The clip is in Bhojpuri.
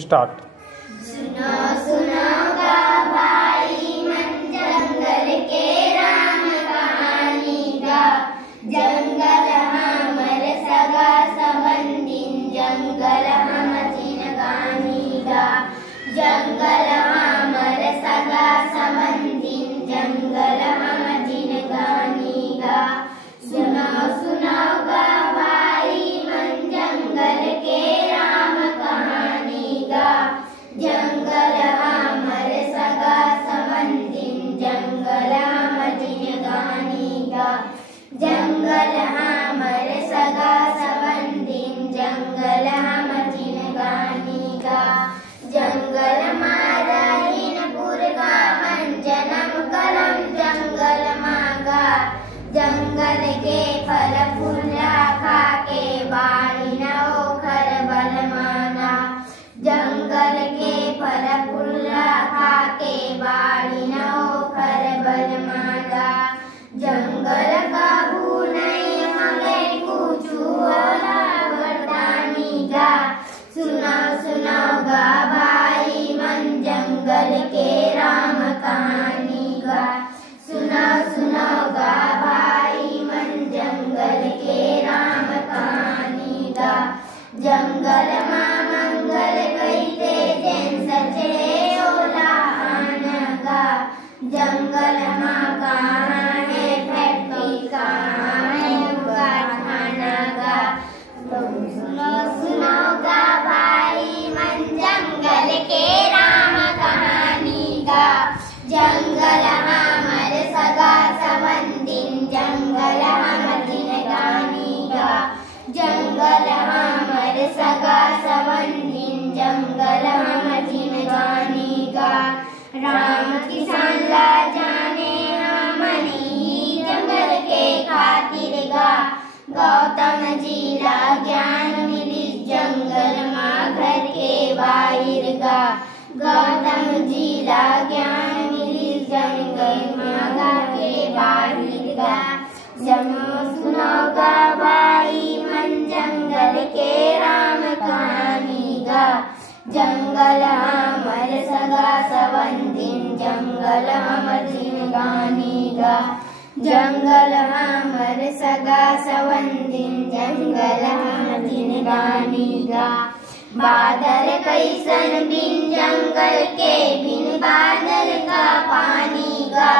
स्टार्ट। सुनो सुनो गा भाई मन जंगल के राम कहानी गा। जंगल हमर सगा संबंधीन जंगल हम जिनगानी गा। जंगल हमर सगा संबंधीन जंगल हम जिनगानी गा। सुनो सुनो गा भाई मन जंगल के राम कहानी गा। जंगल हमर सगा संबंधीन जंगल हम जिनगानी गा। जंगल हमर सगा संबंधीन जंगल हम जिनगानी गा। जंगल माराहीनपुर गावन जन्म करम जंगल मागा। जंगल के फल फूला खा के बाड़ी न ओखर बल मांगा। जंगल के फल फूला खा के बाड़ी न ओखर बल मांगा। जंगल काबू नहीं हमें कुछ होला वरदानी गा। सुनो सुनो गा भाई मन जंगल के राम कहानी गा। सुनो सुनो गा भाई मन जंगल के राम कहानी गा। जंगल मां मंगल कहते जैन सचे ओला आना गा। जंगल मां कहाँ है फैक्ट्री कहाँ है कारखाना गा। सुनो सुनो गा भाई मन जंगल के राम कहानी गा। जंगल हमर सगा संबंधीन जंगल हम जिनगानी गा। जंगल हमर सगा संबंधीन जंगल हम जिनगानी गा। राम किसान ला जाने हमनी जंगल के खातिर गा। गौतम जी ला ज्ञान मिली जंगल माँ घर के बाहिर गा। गौतम जी ला ज्ञान मिली जंगल माँ घर के बाहिर गा। सुनो गा भाई मन जंगल के राम कहानी गा। जंगल हमर सगा संबंधीन जंगल हम जिनगानी गा। जंगल हमर सगा संबंधीन जंगल हम जिनगानी गा। बादल कैसन बिन जंगल के बिन बादल का पानी गा।